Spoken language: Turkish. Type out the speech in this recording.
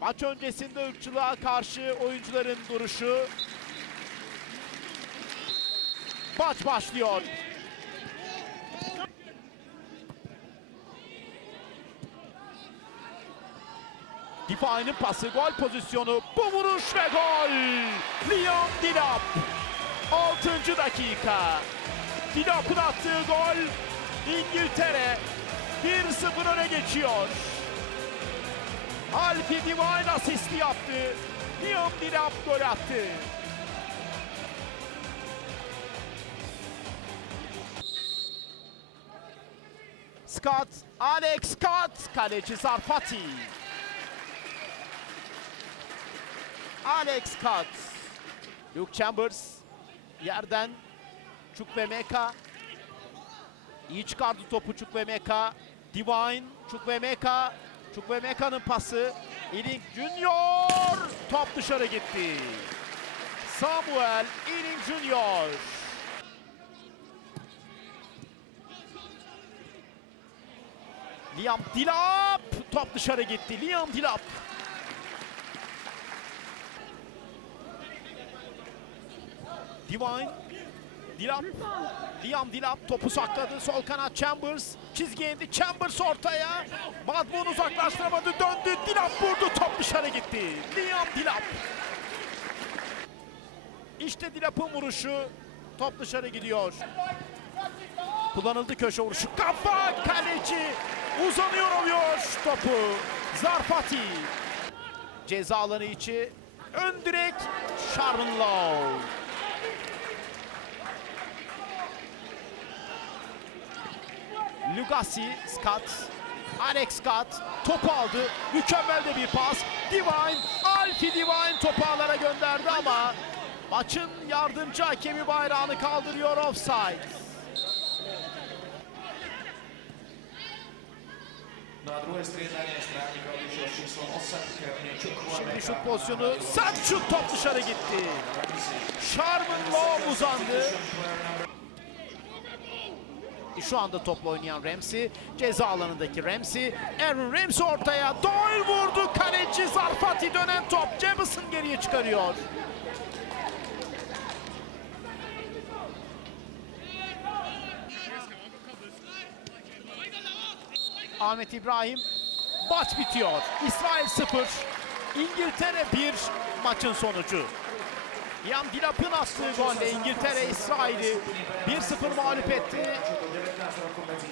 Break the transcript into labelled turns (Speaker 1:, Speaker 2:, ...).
Speaker 1: Maç öncesinde ırkçılığa karşı oyuncuların duruşu. Maç başlıyor. Define'ın pası, gol pozisyonu, bu vuruş ve gol! Leon Dilap! 6. dakika. Dilap'ın attığı gol İngiltere 1-0 öne geçiyor. Alfie Divine asisti yaptı. Leon Dilap gol attı. Scott, Alex Scott, kaleci Zarfati. Alex Scott. Luke Chambers yerden Chukwemeka iyi çıkardı topu Chukwemeka. Divine, Chukwemeka. Chukwemeka'nın pası. Ealing Junior. Top dışarı gitti. Samuel Ealing Junior. Liam Dilap. Top dışarı gitti. Liam Dilap. Divine. Dilap. Liam Dilap topu sakladı. Sol kanat Chambers. Çizgiye indi. Chambers ortaya. Madmun uzaklaştıramadı. Döndü. Dilap vurdu. Top dışarı gitti. Liam Dilap. İşte Dilap'ın vuruşu. Top dışarı gidiyor. Kullanıldı köşe vuruşu. Kafa kaleci. Uzanıyor oluyor topu. Zarfati. Ceza alanı içi. Ön direk. Sharon Lowe. Lugasi, Scott, Alex Scott topu aldı. Mükemmel de bir pas. Divine, Alfie Divine topu ağlara gönderdi ama maçın yardımcı hakemi bayrağını kaldırıyor offside.
Speaker 2: Na druhej striedanie stránikov vyšiel číslo 8 Kevin
Speaker 1: Şimdi şut pozisyonu sert şut top dışarı gitti. Sharman Lowe uzandı. Şu anda topla oynayan Ramsey. Ceza alanındaki Ramsey. Aaron Ramsey ortaya. Doyle vurdu. Kaleci Zarfati dönen top. Jamison geriye çıkarıyor. Ahmet İbrahim. Maç bitiyor. İsrail 0. İngiltere 1 maçın sonucu. Liam Dilap'ın attığı golle İngiltere İsrail'i 1-0 mağlup etti.
Speaker 2: 19 rokov medzi